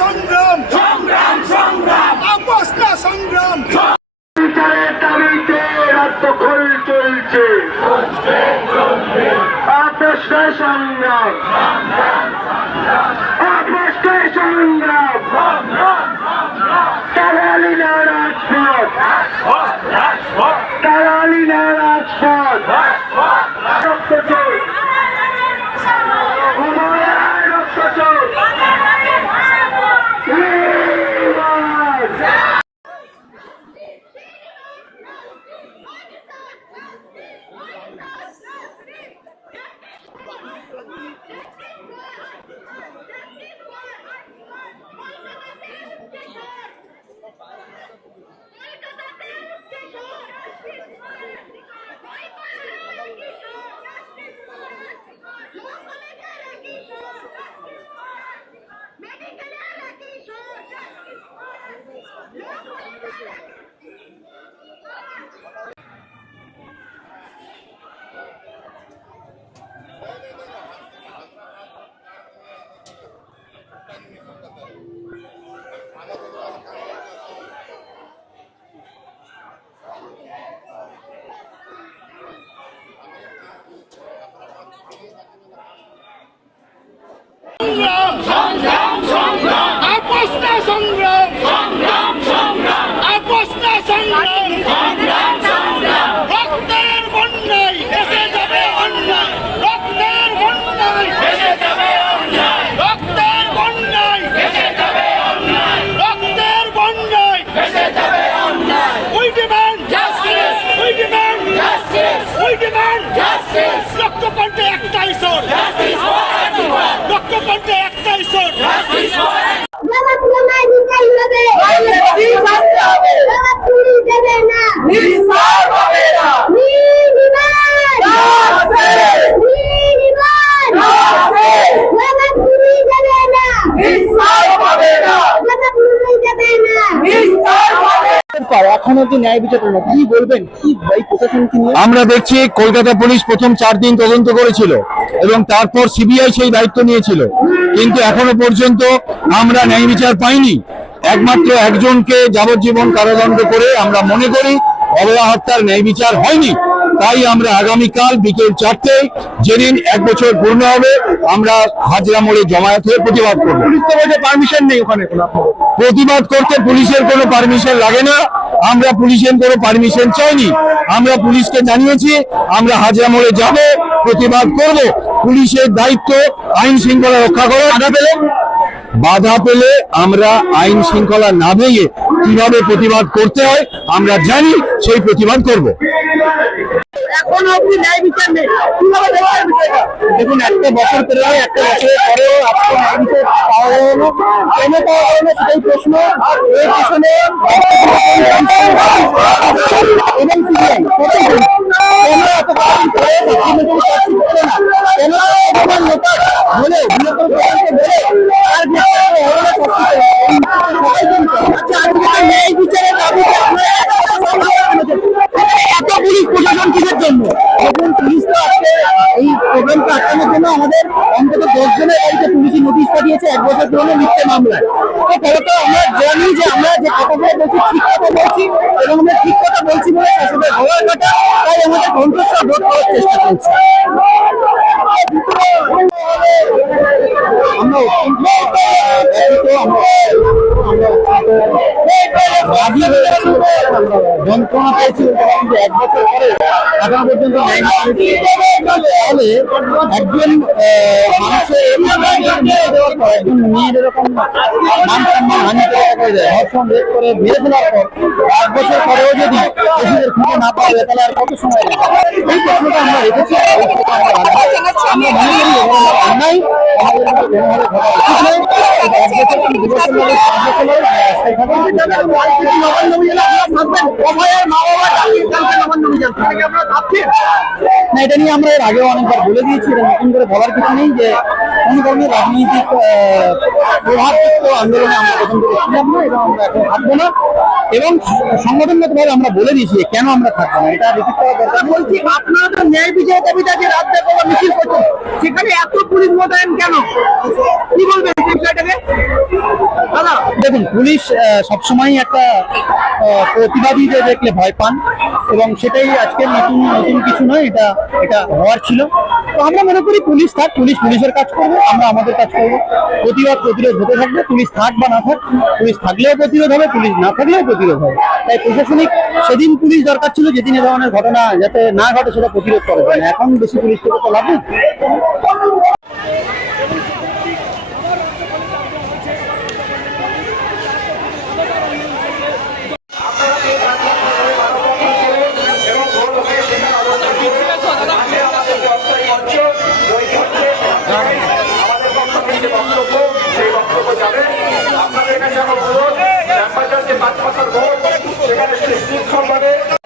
সংগ্রাম সংগ্রাম সংগ্রাম অবস্থা সংগ্রাম বিচারের দাবিতে রাজ্যখল চলছে অবস্থা সংগ্রাম অবস্থা সংগ্রাম কালালি না রাজপথ আলীরা রাজপথ আমরা দেখছি কলকাতা পুলিশ প্রথম চার দিন তদন্ত করেছিল এবং তারপর সিবিআই সেই দায়িত্ব নিয়েছিল। কিন্তু এখনও পর্যন্ত আমরা ন্যায় বিচার পাইনি। একমাত্র একজনকে যাবজ্জীবন কারাদণ্ড করে আমরা মনে করি অবলা হত্যার ন্যায় বিচার হয়নি। তাই আমরা আগামীকাল বিকেল চারটেয় যেদিন এক বছর পূর্ণ হবে আমরা হাজরা মোড়ে জমায়েত হয়ে প্রতিবাদ করব। পারমিশন নেই ওখানে প্রতিবাদ করতে পুলিশের কোনো পারমিশন লাগে না। আমরা পুলিশের কোনো পারমিশন চাইনি। আমরা পুলিশকে জানিয়েছি আমরা হাজরা মোড়ে যাব প্রতিবাদ করব। পুলিশের দায়িত্ব আইন শৃঙ্খলা রক্ষা করা বাধা পেলে বাধা পেলে আমরা আইন শৃঙ্খলা না ভেঙে কীভাবে প্রতিবাদ করতে হয়, আমরা জানি, সেই প্রতিবাদ করব। এখনও অব্দি ন্যায় বিচার নেই। কীভাবে দেখবেন বিষয়টা দেখুন, একটা বছর পেরিয়ে একটা বছরের পরেও আজকে ন্যায় বিচার পাওয়া গেল না। কেন পাওয়া গেল না, সেটাই প্রশ্ন। এর পিছনে এবং সিবিআই কেন এত কারণ করে? মুখ্যমন্ত্রী কাজ করছে না। কেন আমার নেতা বলে বৃহত্তর প্রধানকে বলে তার বিচারে হলো আচ্ছা আজকে তো ন্যায় বিচারের দাবিতে আপনারা এত পুলিশ প্রশাসন কিসের জন্য দেখুন পুলিশ তো আজকে এই আটকানোর জন্য আমাদের অন্তত দশ জনের বাড়িতে পুলিশি নোটিশ পাঠিয়েছে, এক বছর পুরনো মিথ্যে মামলায়। তো ফলত আমরা জানি যে আমরা যে কথাগুলো বলছি, ঠিক কথা বলছি এবং আমরা ঠিক কথা বলছি বলে শাসকের হওয়ার কথা, তাই আমাদের কণ্ঠস্বর রোধ করার চেষ্টা করছি। আমরা অত্যন্ত আমরা একজন মানুষের দেওয়ার একজন মেয়ের এরকম মান সম্মান হানি করে তাকে ধর্ষণ করে মেরে ফেলার পর এক পরেও যদি খুঁজে না পাওয়া যায় তাহলে আর কত সময় লাগবে এই প্রশ্নটা আমরা রেখেছি আমরা এক বছর এটা নিয়ে আমরা এর আগেও অনেকবার বলে দিয়েছি, এটা নতুন করে বলার কিছু নেই যে কোনো ধরনের রাজনৈতিক প্রভাবযুক্ত আন্দোলনে আমরা প্রথম থেকে ছিলাম না এবং আমরা এখন থাকব না। এবং সংগঠনগতভাবে আমরা বলে দিয়েছি কেন আমরা থাকব না, এটা রিপিট করা দরকার বলছি, আপনারা তো ন্যায় বিজয় দাবিটা যে রাজ্যে কোনো মিছিল করছেন। সেখানে এত পুলিশ মোতায়েন কেন? কি বলবেন বিষয়টাকে? দেখুন পুলিশ আহ, সবসময়ই একটা প্রতিবাদীদের দেখলে ভয় পান এবং সেটাই আজকে নতুন নতুন কিছু নয় এটা এটা হওয়ার ছিল। তো আমরা মনে করি পুলিশ থাক পুলিশ পুলিশের কাজ করবে আমরা আমাদের কাজ করব। প্রতিবাদ প্রতিরোধ হতে থাকবে পুলিশ থাক বা না থাক পুলিশ থাকলেও প্রতিরোধ হবে পুলিশ না থাকলেও প্রতিরোধ হবে। তাই প্রশাসনিক সেদিন পুলিশ দরকার ছিল যেদিন এ ধরনের ঘটনা যাতে না ঘটে সেটা প্রতিরোধ করা যায়। এখন বেশি পুলিশ থেকে তো লাভ নেই। হবে